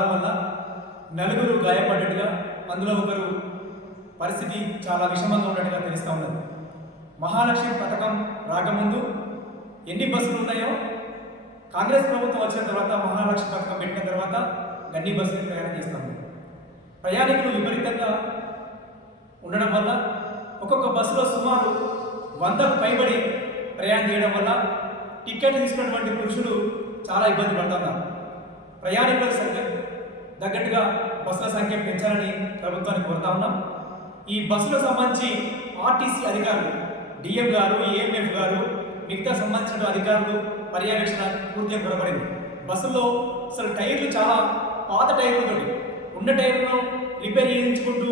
ప్రమాదం వల్ల నలుగురు గాయపడ్డట్టుగా, అందులో ఒకరు పరిస్థితి చాలా విషమంగా ఉన్నట్టుగా తెలుస్తూ ఉన్నది. మహాలక్ష్మి పథకం రాకముందు ఎన్ని బస్సులు ఉన్నాయో కాంగ్రెస్ ప్రభుత్వం వచ్చిన తర్వాత మహాలక్ష్మి పథకం పెట్టిన తర్వాత అన్ని బస్సులు ప్రయాణం చేస్తాం. ప్రయాణికులు విపరీతంగా ఉండడం వల్ల ఒక్కొక్క బస్సులో సుమారు 100కు పైబడి ప్రయాణం చేయడం వల్ల టికెట్ తీసుకున్నటువంటి పురుషులు చాలా ఇబ్బంది పడుతున్నారు. ప్రయాణికుల సంఖ్య తగ్గట్టుగా బస్సుల సంఖ్య పెంచాలని ప్రభుత్వాన్ని కోరుతా ఉన్నాం. ఈ బస్సులకు సంబంధించి ఆర్టీసీ అధికారులు, డిఎం గారు, ఏఎంఎఫ్ గారు, మిగతా సంబంధించిన అధికారులు పర్యవేక్షణ పూర్తిగా కొరపడింది. బస్సుల్లో అసలు టైర్లు చాలా పాత టైర్లతో ఉన్న టైర్లను రిపేర్ చేయించుకుంటూ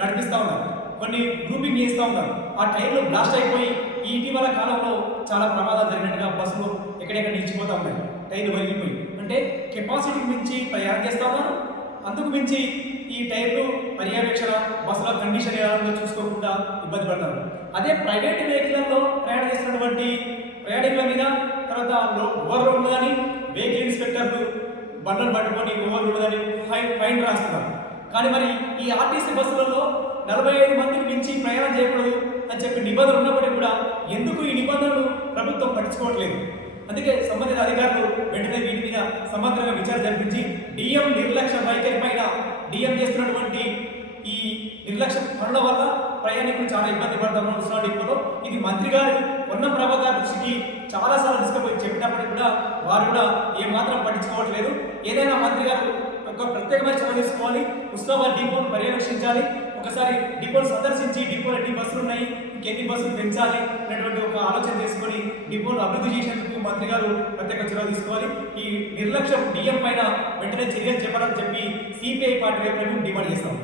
నడిపిస్తూ ఉన్నారు. కొన్ని గ్రూపింగ్ చేస్తూ ఉన్నారు. ఆ టైర్లు బ్లాస్ట్ అయిపోయి ఈ ఇటీవల కాలంలో చాలా ప్రమాదాలు జరిగినట్టుగా బస్సులు ఎక్కడెక్కడ నిలిచిపోతూ ఉన్నాయి. టైర్లు వరిగిపోయి అంటే కెపాసిటీకి మించి ప్రయాణం చేస్తూ ఉన్నారు. అందుకు మించి ఈ టైర్లు పర్యవేక్షణ బస్సుల కండిషన్ ఏదో చూసుకోకుండా ఇబ్బంది పడతారు. అదే ప్రైవేట్ వెహికల్లో ప్రయాణం చేస్తున్నటువంటి ప్రయాణికుల మీద తర్వాత ఓవర్ రోడ్ కానీ వెహికల్ ఇన్స్పెక్టర్లు బండ్లను పట్టుకొని ఓవర్ రోడ్ కానీ ఫైన్ రాస్తున్నారు. కానీ మరి ఈ ఆర్టీసీ బస్సులలో 45 మందికి మించి ప్రయాణం చేయకూడదు అని చెప్పి నిబంధనలు ఉన్నప్పటికీ కూడా ఎందుకు ఈ నిబంధనలు ప్రభుత్వం పట్టించుకోవట్లేదు? అందుకే సంబంధిత అధికారులు వెంటనే వీటి మీద సమగ్రంగా విచారణ జరిపించి డిఎం నిర్లక్ష్య వైఖరి పైన డిఎం చేస్తున్నటువంటి ఈ నిర్లక్ష్య పనుల వల్ల ప్రయాణికులు చాలా ఇబ్బంది పడుతున్నారు ఉస్మానియా డిపోలో. ఇది మంత్రి గారు పొన్నం ప్రభాకర్ దృష్టికి చాలాసార్లు తీసుకుపోయి చెప్పినప్పటికీ కూడా వారు కూడా ఏమాత్రం పట్టించుకోవట్లేదు. ఏదైనా మంత్రి గారు ఒక ప్రత్యేకమైన చర్య తీసుకోవాలి, ఉస్మానియా డిపోను పర్యవేక్షించాలి, ఒకసారి డిపోను సందర్శించి డిపోలో ఎన్ని బస్సులు ఉన్నాయి, ఇంకెన్ని బస్సులు పెంచాలి అనేటువంటి ఒక ఆలోచన చేసుకొని డిపోను అభివృద్ధి చేసేందుకు మంత్రి గారు ప్రత్యేక చొరవ తీసుకోవాలి. ఈ నిర్లక్ష్యం డిఎం పైన వెంటనే చర్యలు చెప్పాలని చెప్పి సిపిఐ పార్టీ వైపు డిమాండ్ చేస్తాం.